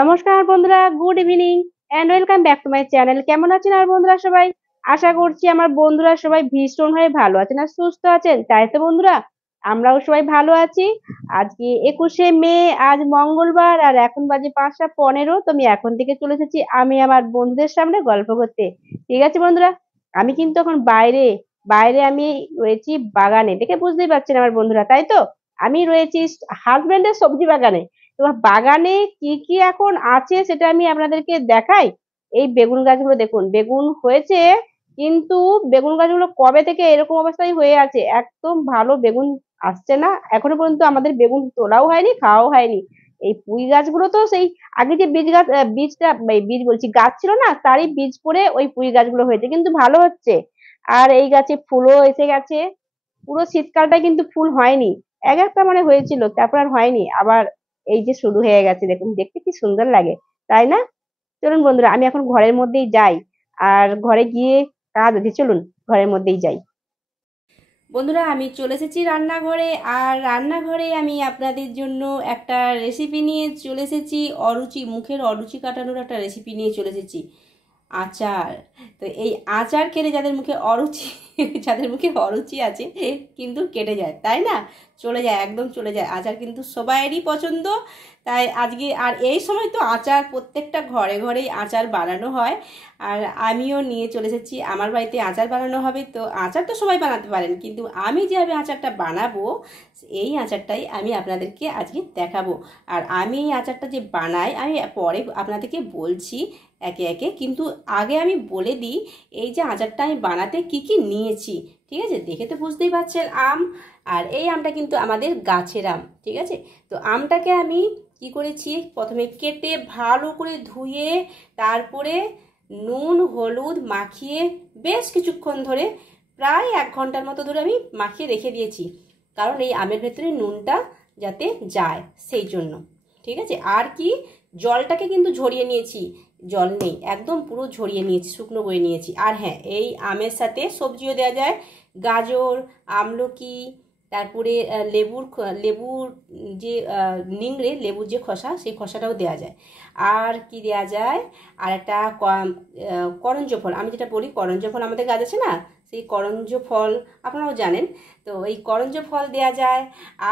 নমস্কার বন্ধুরা, good evening and welcome back to my channel. কেমন আছেন আর বন্ধুরা সবাই? আশা করছি আমার বন্ধুরা সবাই ভীষণভাবে ভালো আছেন আর সুস্থ আছেন, তাই তো বন্ধুরা আমরাও সবাই ভালো আছি। আজকে 21শে মে, আজ মঙ্গলবার, আর এখন বাজে 5টা 15। তো আমি এখন থেকে চলে এসেছি আমি আমার বন্ধুদের সামনে গল্প করতে। ঠিক আছে বন্ধুরা, আমি কিন্তু এখন বাইরে বাইরে আমি রয়েছি বাগানে, দেখে বুঝতেই পারছেন আমার বন্ধুরা, তাই তো? আমি রয়েছি হাজবেন্ডের সবজি বাগানে। তো বাগানে কি কি এখন আছে সেটা আমি আপনাদেরকে দেখাই। এই বেগুন গাছগুলো দেখুন, বেগুন হয়েছে, কিন্তু বেগুন গাছগুলো কবে থেকে এরকম অবস্থায় হয়ে আছে, একদম ভালো বেগুন আসছে না। এখনো পর্যন্ত আমাদের বেগুন তোলাও হয়নি, খাওয়াও হয়নি। এই পুঁই গাছগুলো তো সেই আগে যে বীজ গাছ, বীজটা বীজ বলছি গাছ ছিল না, তারই বীজ পড়ে ওই পুঁই গাছগুলো হয়েছে, কিন্তু ভালো হচ্ছে। আর এই গাছে ফুলও এসে গেছে। পুরো শীতকালটা কিন্তু ফুল হয়নি, এক একটা মানে হয়েছিল, তারপর আর হয়নি। আবার এই যে শুরু হয়ে গেছে, দেখুন দেখতে কি সুন্দর লাগে, তাই না? চলুন বন্ধুরা, আমি এখন ঘরের মধ্যেই যাই, আর ঘরে গিয়ে কাজ আছে, চলুন ঘরের মধ্যেই যাই। বন্ধুরা, আমি চলে এসেছি রান্নাঘরে, আর রান্নাঘরে আমি আপনাদের জন্য একটা রেসিপি নিয়ে চলে এসেছি। মুখের অরুচি কাটানোর একটা রেসিপি নিয়ে চলে এসেছি, আচার। তো এই আচার খেলে যাদের মুখে অরুচি আছে কিন্তু কেটে যায়, তাই না? চলে যায়, একদম চলে যায়। আচার কিন্তু সবাইয়েরই পছন্দ। তাই আজকে, আর এই সময় তো আচার প্রত্যেকটা ঘরে ঘরেই আচার বানানো হয়। আর আমিও নিয়ে চলে এসেছি, আমার বাড়িতে আচার বানানো হবে। তো আচার তো সবাই বানাতে পারেন, কিন্তু আমি যেভাবে আচারটা বানাবো, এই আচারটাই আমি আপনাদেরকে আজকে দেখাবো। আর আমি এই আচারটা যে বানাই, আমি পরে আপনাদেরকে বলছি একে একে, কিন্তু আগে আমি বলে দিই এই যে আচারটা আমি বানাতে কি কি নিয়েছি। ঠিক আছে, দেখে তো বুঝতেই পারছেন, আম। আর এই আমটা কিন্তু আমাদের গাছের আম, ঠিক আছে? তো আমটাকে আমি কি করেছি, প্রথমে কেটে ভালো করে ধুয়ে, তারপরে নুন হলুদ মাখিয়ে বেশ কিছুক্ষণ ধরে, প্রায় 1 ঘন্টার মতো ধরে আমি মাখিয়ে রেখে দিয়েছি, কারণ এই আমের ভেতরে নুনটা যাতে যায় সেই জন্য। ঠিক আছে, আর কি, জলটাকে কিন্তু ঝরিয়ে নিয়েছি, জল নেই, একদম পুরো ঝরিয়ে নিয়েছি, শুকনো করে নিয়েছি। আর হ্যাঁ, এই আমের সাথে সবজিও দেওয়া যায়, গাজর, আমলকি, তারপরে লেবুর যে নিংড়ে লেবুর যে খোসা, সেই খোসাটাও দেওয়া যায়। আর কি দেওয়া যায়, আর একটা করঞ্জ ফল, আমি যেটা বলি করঞ্জ ফল, আমাদের গাছ আছে না, সেই করঞ্জ ফল আপনারাও জানেন। তো এই করঞ্জ ফল দেওয়া যায়।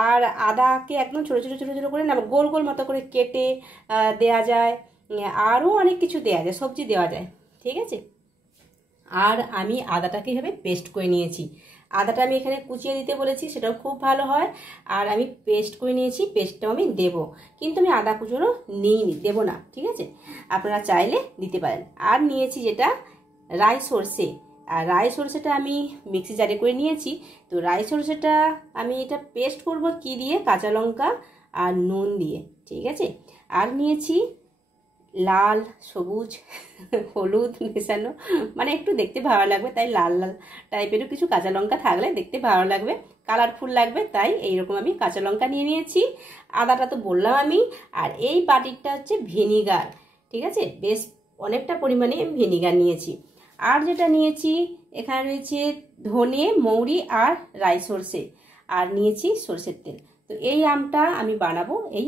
আর আদাকে একদম ছোটো ছোটো ছোটো ছোটো করে না, গোল গোল মতো করে কেটে দেওয়া যায়। আরও অনেক কিছু দেওয়া যায়, সবজি দেওয়া যায়। ঠিক আছে, আর আমি আদাটাকে এভাবে পেস্ট করে নিয়েছি। আদাটা আমি এখানে কুচিয়ে দিতে বলেছি, সেটাও খুব ভালো হয়। আর আমি পেস্ট করে নিয়েছি, পেস্টটাও আমি দেবো, কিন্তু আমি আদা কুচোনো নিইনি, দেবো না। ঠিক আছে, আপনারা চাইলে দিতে পারেন। আর নিয়েছি যেটা রাই সর্ষে, আর রাই সর্ষেটা আমি মিক্সি জারে করে নিয়েছি। তো রাই সর্ষেটা আমি এটা পেস্ট করব কি দিয়ে, কাঁচা লঙ্কা আর নুন দিয়ে। ঠিক আছে, আর নিয়েছি লাল সবুজ হলুদ মেশানো, মানে একটু দেখতে ভালো লাগবে, তাই লাল লাল টাইপেরও কিছু কাঁচা লঙ্কা থাকলে দেখতে ভালো লাগবে, কালারফুল লাগবে, তাই এইরকম আমি কাঁচা লঙ্কা নিয়ে নিয়েছি। আদাটা তো বললাম আমি। আর এই বাটিটা হচ্ছে ভিনিগার। ঠিক আছে, বেশ অনেকটা পরিমাণে ভিনিগার নিয়েছি। আর যেটা নিয়েছি, এখানে রয়েছে ধনে, মৌরি আর রাই সর্ষে, আর নিয়েছি সর্ষের তেল। তো এই আমটা আমি বানাবো এই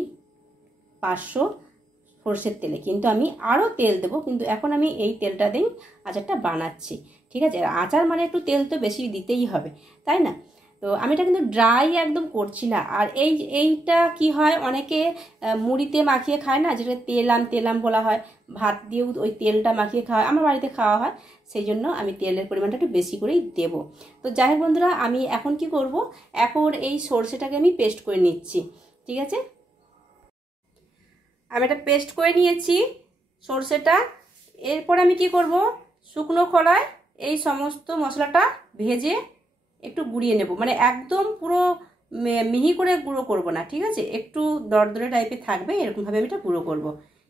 500 সর্ষের তেলে, কিন্তু আমি আরও তেল দেবো, কিন্তু এখন আমি এই তেলটা দিয়েই আচারটা বানাচ্ছি। ঠিক আছে, আচার মানে একটু তেল তো বেশি দিতেই হবে, তাই না? তো আমি এটা কিন্তু ড্রাই একদম করছি না। আর এইটা কি হয়, অনেকে মুড়িতে মাখিয়ে খায় না, যেটা তেলাম তেলাম বলা হয়, ভাত দিয়েও ওই তেলটা মাখিয়ে খাওয়া, আমার বাড়িতে খাওয়া হয়, সেই জন্য আমি তেলের পরিমাণটা একটু বেশি করেই দেব। তো যাই হোক বন্ধুরা, আমি এখন কি করব, এখন এই সর্ষেটাকে আমি পেস্ট করে নিচ্ছি। ঠিক আছে, আমি এটা পেস্ট করে নিয়েছি সর্ষেটা। এরপর আমি কি করব, শুকনো খোলায় এই সমস্ত মশলাটা ভেজে একটু গুঁড়িয়ে নেব, মানে একদম পুরো মিহি করে গুঁড়ো করব না। ঠিক আছে, একটু দরদরে টাইপের থাকবে, এরকমভাবে আমি এটা গুঁড়ো করব।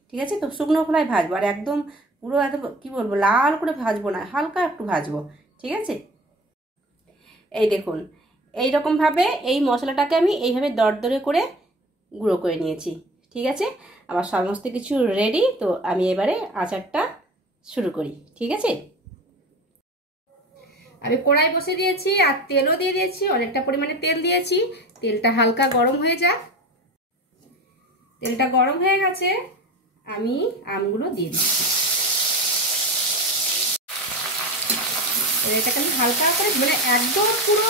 ঠিক আছে, তো শুকনো খোলায় ভাজবো, আর একদম পুরো একদম কী বলবো, লাল করে ভাজবো না, হালকা একটু ভাজবো। ঠিক আছে, এই দেখুন, এইরকমভাবে এই মশলাটাকে আমি এইভাবে দরদরে করে গুঁড়ো করে নিয়েছি। ঠিক আছে, আমার সমস্ত কিছু রেডি। তো আমি এবারে আচারটা শুরু করি। ঠিক আছে, আমি কড়াই বসে দিয়েছি, আর তেলও দিয়ে দিয়েছি, অনেকটা পরিমাণে তেল দিয়েছি। তেলটা হালকা গরম হয়ে যাক। তেলটা গরম হয়ে গেছে, আমি আমগুলো দিয়ে দিচ্ছি। এটাকে আমি হালকা করে মানে একদম পুরো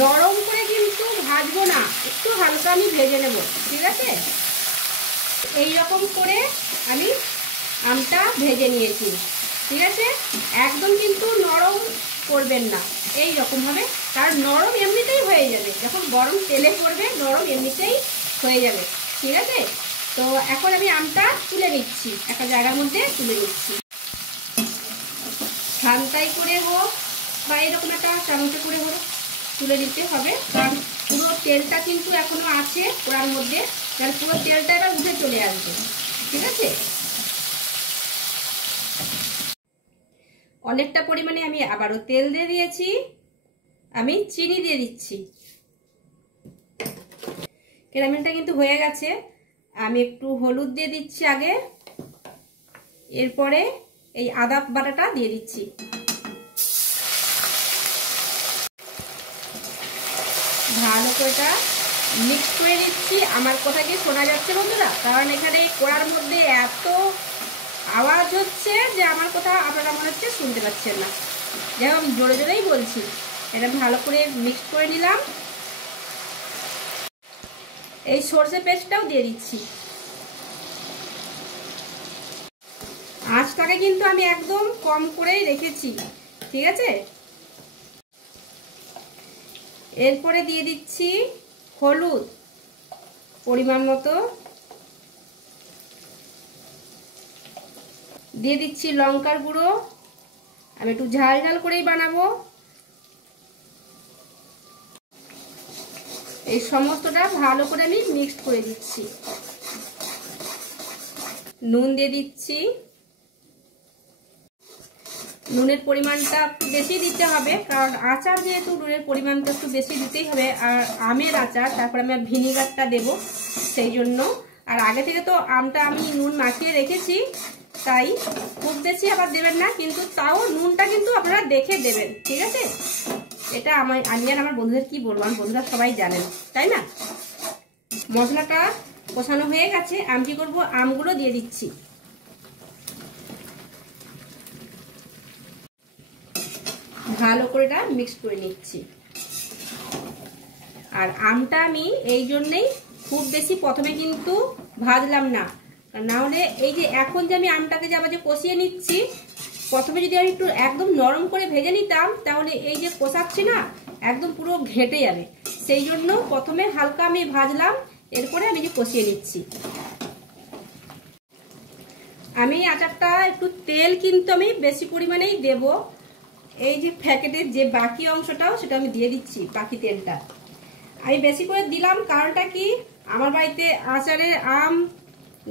নরম করে কিন্তু ভাজবো না, একটু হালকা আমি ভেজে নেব, ঠিক আছে। এই রকম করে আমি আমটা ভেজে নিয়েছি, ঠিক আছে। একদম কিন্তু নরম করবেন না, এই রকমভাবে, কারণ নরম এমনিতেই হয়ে যাবে, যখন গরম তেলে পড়বে নরম এমনিতেই হয়ে যাবে, ঠিক আছে। তো এখন আমি আমটা তুলে নিচ্ছি, একটা জায়গার মধ্যে তুলে নিচ্ছি। ছানটাই করে হোক বা এরকম একটা চামচে করে হোক তুলে নিতে হবে, কারণ পুরো তেলটা কিন্তু এখনো আছে ওর মধ্যে, কারণ পুরো তেলটা এবার উঠে চলে আসবে, ঠিক আছে। অনেকটা পরিমাণে আমি আবারও তেল দিয়ে দিয়েছি, আমি চিনি দিয়ে দিচ্ছি। ক্যারামেলটা কিন্তু হয়ে গেছে, আমি একটু হলুদ দিয়ে দিচ্ছি আগে, এরপরে এই আদা বাটাটা দিয়ে দিচ্ছি। ভালো করে মিক্স করে নিচ্ছি। আমার কথা কি শোনা যাচ্ছে বন্ধুরা? কারণ এখানে কড়ার মধ্যে এত আওয়াজ হচ্ছে যে আমার কথা আপনারা মনে হচ্ছে শুনতে পাচ্ছেন না। যাই হোক, আমি জোরে জোরেই বলছি। এটা ভালো করে মিক্স করে নিলাম। এই সরষে পেস্টটাও দিয়ে দিচ্ছি। আঁচটাকে কিন্তু আমি একদম কম করেই রেখেছি, ঠিক আছে। এরপরে দিয়ে দিচ্ছি হলুদ পরিমাণ মতো, দিয়ে দিচ্ছি লঙ্কার গুঁড়ো, আমি একটু ঝাল ঝাল করেই বানাবো। এই সমস্তটা ভালো করে আমি মিক্সড করে দিচ্ছি। নুন দিয়ে দিচ্ছি, নুনের পরিমাণটা একটু বেশি দিতে হবে, কারণ আচার যেহেতু নুনের পরিমাণটা একটু বেশি দিতেই হবে। আর আমের আচার, তারপরে আমি ভিনিগারটা দেব, সেই জন্য। আর আগে থেকে তো আমটা আমি নুন মাখিয়ে রেখেছি, তাই খুব বেশি আবার দেবেন না, কিন্তু তাও নুনটা কিন্তু আপনারা দেখে দেবেন, ঠিক আছে। এটা আমি আর আমার বন্ধুদের কি বলবো, আমার বন্ধুরা সবাই জানেন, তাই না। মশলাটা কষানো হয়ে গেছে, আমি কি করবো, আমগুলো দিয়ে দিচ্ছি। ভালো করে এটা মিক্স করে নিচ্ছি। আর আমটা আমি এই জন্যেই খুব বেশি প্রথমে কিন্তু ভাজলাম না, না হলে এই যে এখন যে আমি আমটাকে যে আবার যে কষিয়ে নিচ্ছি, প্রথমে যদি আমি একটু একদম নরম করে ভেজে নিতাম, তাহলে এই যে কষাচ্ছি না একদম পুরো ঘেঁটে যাবে। সেই জন্য প্রথমে হালকা আমি ভাজলাম, এরপরে আমি যে কষিয়ে নিচ্ছি। আমি আচারটা একটু তেল কিন্তু আমি বেশি পরিমাণেই দেব। এই যে প্যাকেটের যে বাকি অংশটাও সেটা আমি দিয়ে দিচ্ছি, বাকি তেলটা আমি বেশি করে দিলাম। কারণটা কি, আমার বাড়িতে আচারের আম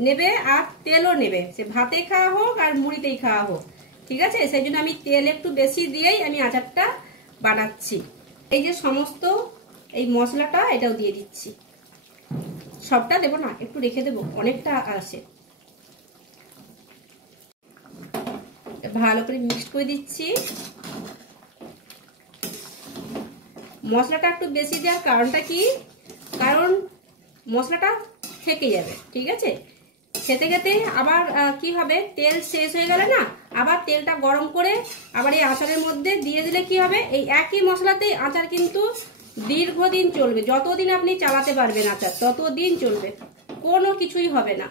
নেবে আর তেলও নেবে, সে ভাতে খাওয়া হোক আর মুড়িতেই খাওয়া হোক, ঠিক আছে। সেই জন্য আমি তেল একটু বেশি দিয়েই আমি আচারটা বানাচ্ছি। এই যে সমস্ত এই মশলাটা এটাও দিয়ে দিচ্ছি, সবটা দেবো না, একটু রেখে দেবো, অনেকটা আসে। ভালো করে মিক্স করে দিচ্ছি। মশলাটা একটু বেশি দেওয়ার কারণটা কি, কারণ মশলাটা থেকে যাবে, ঠিক আছে। খেতে খেতে আবার কি হবে, তেল শেষ হয়ে গেলে না, আবার তেলটা গরম করে আবার এই আচারের মধ্যে দিয়ে দিলে কি হবে, এই একই মশলাতেই আচার কিন্তু দীর্ঘদিন চলবে। যতদিন আপনি চালাতে পারবেন আচার, ততদিন চলবে, কোনো কিছুই হবে না।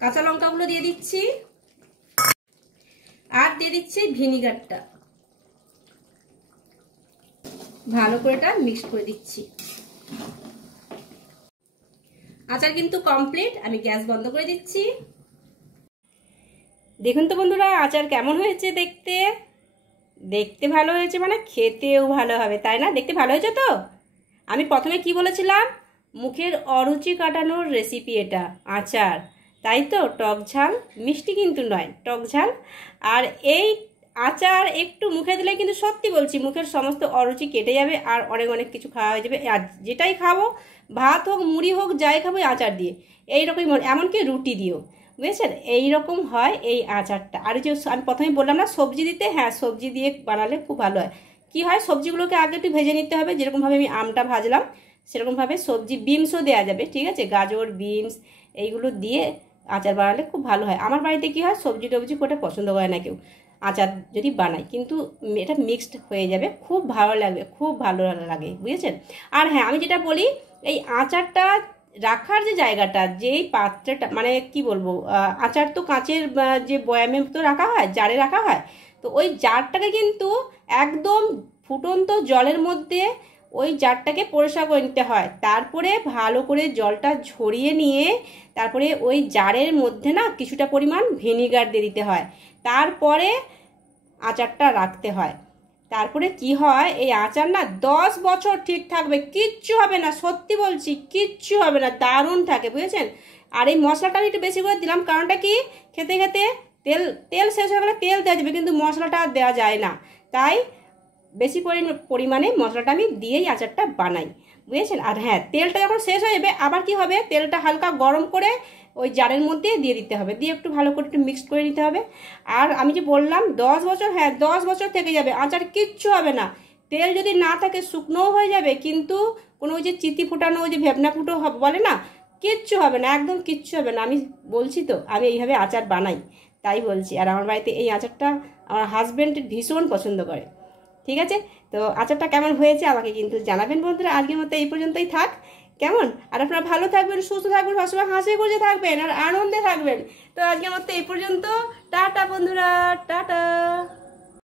কাঁচা লঙ্কাগুলো দিয়ে দিচ্ছি, আর দিয়ে দিচ্ছি ভিনিগারটা। ভালো করে এটা মিক্স করে দিচ্ছি। আচার কিন্তু কমপ্লিট, আমি গ্যাস বন্ধ করে দিচ্ছি। দেখুন তো বন্ধুরা, আচার কেমন হয়েছে দেখতে। দেখতে ভালো হয়েছে মানে খেতেও ভালো হবে, তাই না। দেখতে ভালো হয়েছে তো। আমি প্রথমে কি বলেছিলাম, মুখের অরুচি কাটানোর রেসিপি এটা আচার, তাই তো। টক ঝাল, মিষ্টি কিন্তু নয়, টক ঝাল। আর এই আচার একটু মুখে দিলে কিন্তু সত্যি বলছি, মুখের সমস্ত অরুচি কেটে যাবে আর অনেক অনেক কিছু খাওয়া হয়ে যাবে। আর যেটাই খাবো, ভাত হোক মুড়ি হোক যাই খাবো আচার দিয়ে, এইরকমই এমনকি রুটি দিয়েও, বুঝেছেন, এইরকম হয় এই আচারটা। আর যে আমি প্রথমে বললাম না সবজি দিতে, হ্যাঁ সবজি দিয়ে বানালে খুব ভালো হয়। কি হয়, সবজিগুলোকে আগে একটু ভেজে নিতে হবে, যেরকমভাবে আমি আমটা ভাজলাম সেরকমভাবে সবজি, বিনসও দেওয়া যাবে, ঠিক আছে। গাজর, বিনস, এইগুলো দিয়ে আচার বানালে খুব ভালো হয়। আমার বাড়িতে কী হয়, সবজি টবজি কোটা পছন্দ করে না কেউ আচার যদি বানাই, কিন্তু এটা মিক্সড হয়ে যাবে, খুব ভালো লাগবে, খুব ভালো লাগে, বুঝেছেন। আর হ্যাঁ, আমি যেটা বলি, এই আচারটা রাখার যে জায়গাটা, যেই পাত্রটা, মানে কি বলবো, আচার তো কাঁচের যে বয়ামে তো রাখা হয়, জারে রাখা হয়, তো ওই জারটাকে কিন্তু একদম ফুটন্ত জলের মধ্যে ওই জারটাকে পরিষ্কার করে নিতে হয়। তারপরে ভালো করে জলটা ঝরিয়ে নিয়ে তারপরে ওই জারের মধ্যে না কিছুটা পরিমাণ ভিনিগার দিয়ে দিতে হয়, তারপরে আচারটা রাখতে হয়। তারপরে কি হয়, এই আচার না 10 বছর ঠিক থাকবে, কিচ্ছু হবে না, সত্যি বলছি, কিচ্ছু হবে না, দারুণ থাকে, বুঝেছেন। আর এই মশলাটা আমি একটু বেশি করে দিলাম, কারণটা কি, খেতে খেতে তেল তেল শেষ হয়ে গেলে তেল দেওয়া যাবে, কিন্তু মশলাটা দেওয়া যায় না, তাই বেশি পরিমাণে মশলাটা আমি দিয়েই আচারটা বানাই, বুঝেছেন। আর হ্যাঁ, তেলটা যখন শেষ হয়ে যাবে আবার কি হবে, তেলটা হালকা গরম করে ওই জারের মধ্যে দিয়ে দিতে হবে, দিয়ে একটু ভালো করে একটু মিক্সড করে নিতে হবে। আর আমি যে বললাম 10 বছর, হ্যাঁ 10 বছর থেকে যাবে, আচার কিচ্ছু হবে না। তেল যদি না থাকে শুকনোও হয়ে যাবে, কিন্তু কোনো ওই যে চিতি ফুটানো, ওই যে ভেবনা ফুটো বলে না, কিচ্ছু হবে না, একদম কিচ্ছু হবে না। আমি বলছি তো, আমি এইভাবে আচার বানাই, তাই বলছি। আর আমার বাড়িতে এই আচারটা আমার হাজব্যান্ড ভীষণ পছন্দ করে। ঠিক আছে, তো আচারটা কেমন হয়েছে আমাকে কিন্তু জানাবেন বন্ধুরা। আজকের মতো এই পর্যন্তই থাক, কেমন। আর আপনারা ভালো থাকবেন, সুস্থ থাকবেন, সবসময় হাসি খুশি থাকবেন আর আনন্দে থাকবেন। তো আজকের মতো এই পর্যন্ত, টাটা বন্ধুরা, টাটা।